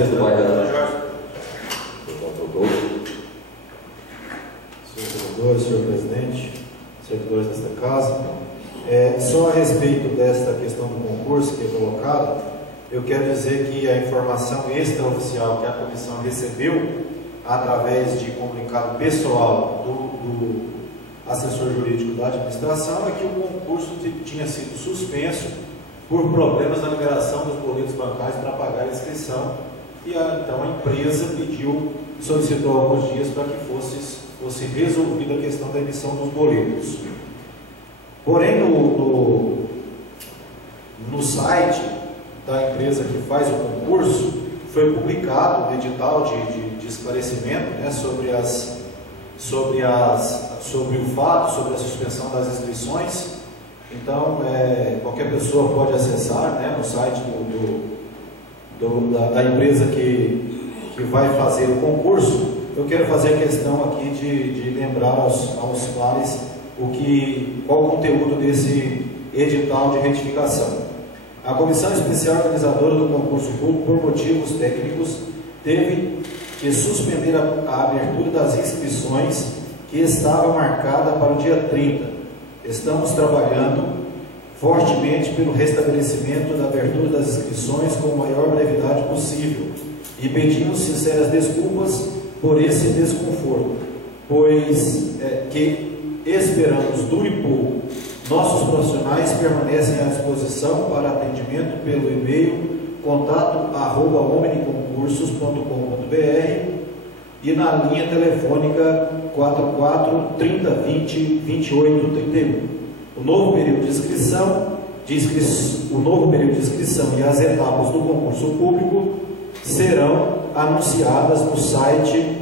Presidente do Bairro. Senhor presidente, servidores desta casa, só a respeito desta questão do concurso que é colocada, eu quero dizer que a informação extraoficial que a comissão recebeu através de comunicado pessoal do assessor jurídico da administração é que o concurso tinha sido suspenso por problemas na liberação dos boletos bancários para pagar a inscrição, e então a empresa solicitou alguns dias para que fosse resolvida a questão da emissão dos boletos. Porém, no site da empresa que faz o concurso, foi publicado um edital de esclarecimento, né, sobre o fato, sobre a suspensão das inscrições. Então, qualquer pessoa pode acessar, né, no site da empresa que vai fazer o concurso. Eu quero fazer a questão aqui de lembrar aos pares qual o conteúdo desse edital de retificação. A Comissão Especial Organizadora do Concurso Público, por motivos técnicos, teve que suspender a abertura das inscrições que estava marcada para o dia 30. Estamos trabalhando fortemente pelo restabelecimento da abertura das inscrições com a maior brevidade possível e pedimos sinceras desculpas por esse desconforto, pois que esperamos dure pouco. Nossos profissionais permanecem à disposição para atendimento pelo e-mail contato@omniconcursos.com.br e na linha telefônica 44 30 20 28 31. O novo período de inscrição e as etapas do concurso público serão anunciadas no site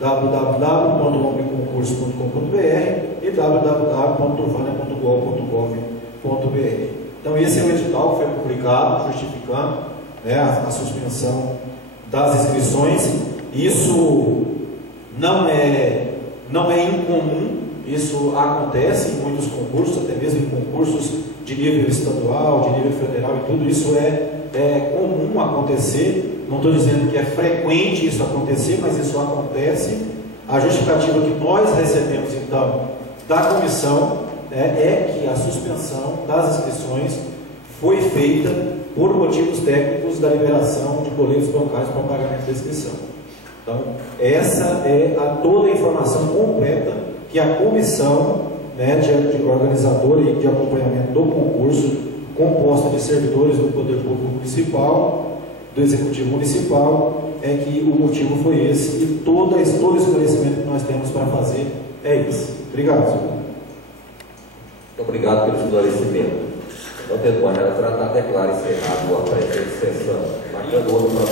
www.omniconcursos.com.br e www.turvânia.gov.br. Então esse é o edital que foi publicado, justificando, né, a suspensão das inscrições. Isso não é incomum, isso acontece em muitos concursos, até mesmo em concursos de nível estadual, de nível federal, e tudo isso é comum acontecer. Não estou dizendo que é frequente isso acontecer, mas isso acontece. A justificativa que nós recebemos, então, da comissão é que a suspensão das inscrições foi feita por motivos técnicos da liberação de boletos bancários para pagamento da inscrição. Então, essa é toda a informação completa que a comissão, né, de organizadora e de acompanhamento do concurso, composta de servidores do Poder Público Municipal, do Executivo Municipal, que o motivo foi esse, e todo esclarecimento que nós temos para fazer é esse. Obrigado, senhor. Muito obrigado pelo esclarecimento. Então, tendo uma regra, está declarado encerrado a presente sessão. Marcando outro para